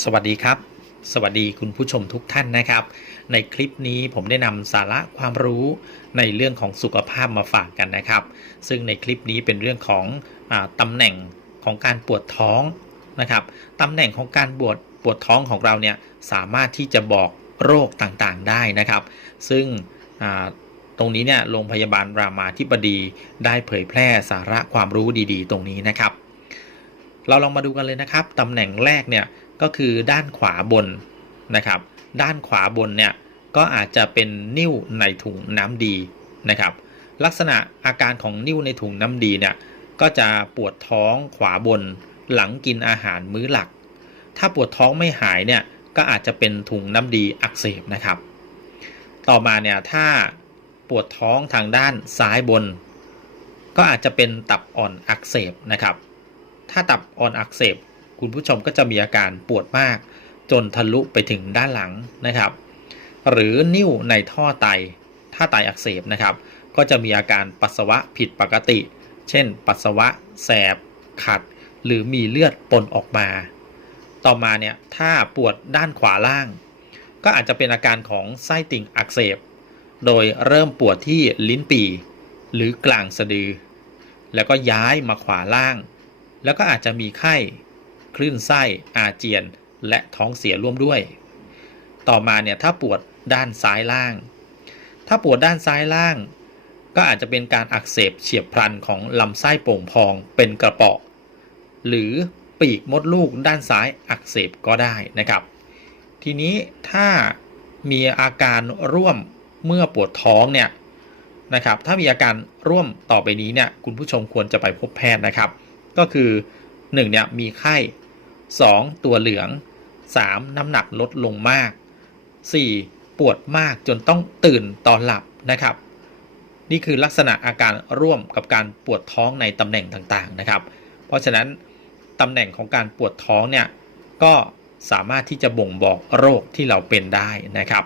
สวัสดีครับ สวัสดีคุณผู้ชมทุกท่านนะครับ ในคลิปนี้ผมได้นำสาระความรู้ในเรื่องของสุขภาพมาฝากกันนะครับ ซึ่งในคลิปนี้เป็นเรื่องของอตำแหน่งของการปวดท้องนะครับตำแหน่งของการปวดปวดท้องของเราเนี่ยสามารถที่จะบอกโรคต่างๆได้นะครับ ซึ่งตรงนี้เนี่ยโรงพยาบาลรามาธิบดีได้เผยแพร่สาระความรู้ดีๆ ตรงนี้นะครับ เราลองมาดูกันเลยนะครับตำแหน่งแรกเนี่ย ก็คือด้านขวาบนนะครับ ด้านขวาบนเนี่ยก็อาจจะเป็นนิ่วในถุงน้ำดีนะครับ ลักษณะอาการของนิ่วในถุงน้ำดีเนี่ยก็จะปวดท้องขวาบนหลังกินอาหารมื้อหลัก ถ้าปวดท้องไม่หายเนี่ยก็อาจจะเป็นถุงน้ำดีอักเสบนะครับ ต่อมาเนี่ยถ้าปวดท้องทางด้านซ้ายบน ก็อาจจะเป็นตับอ่อนอักเสบนะครับ ถ้าตับอ่อนอักเสบ คุณผู้ชมก็จะมีอาการปวดมาก จนทะลุไปถึงด้านหลังนะครับ หรือนิ่วในท่อไต ถ้าไตอักเสบนะครับ ก็จะมีอาการปัสสาวะผิดปกติ เช่น ปัสสาวะแสบขัด หรือมีเลือดปนออกมา ต่อมาเนี่ยถ้าปวดด้านขวาล่าง ก็อาจจะเป็นอาการของไส้ติ่งอักเสบ โดยเริ่มปวดที่ลิ้นปี่หรือกลางสะดือ แล้วก็ย้ายมาขวาล่าง แล้วก็อาจจะมีไข้ คลื่นไส้อาเจียน และท้องเสียร่วมด้วย ต่อมาเนี่ยถ้าปวดด้านซ้ายล่าง ถ้าปวดด้านซ้ายล่าง ก็อาจจะเป็นการอักเสบเฉียบพลันของลำไส้โป่งพองเป็นกระเปาะ หรือปีกมดลูกด้านซ้ายอักเสบก็ได้นะครับ ทีนี้ถ้ามีอาการร่วมเมื่อปวดท้องเนี่ยนะครับ ถ้ามีอาการร่วมต่อไปนี้เนี่ยคุณผู้ชมควรจะไปพบแพทย์นะครับ ก็คือ1เนี่ยมีไข้ 2 ตัวเหลือง 3 น้ำหนักลดลงมาก 4 ปวดมากจนต้องตื่นตอนหลับนะครับ นี่คือลักษณะอาการร่วมกับการปวดท้องในตำแหน่งต่างๆนะครับ เพราะฉะนั้นตำแหน่งของการปวดท้องเนี่ยก็สามารถที่จะบ่งบอกโรคที่เราเป็นได้นะครับ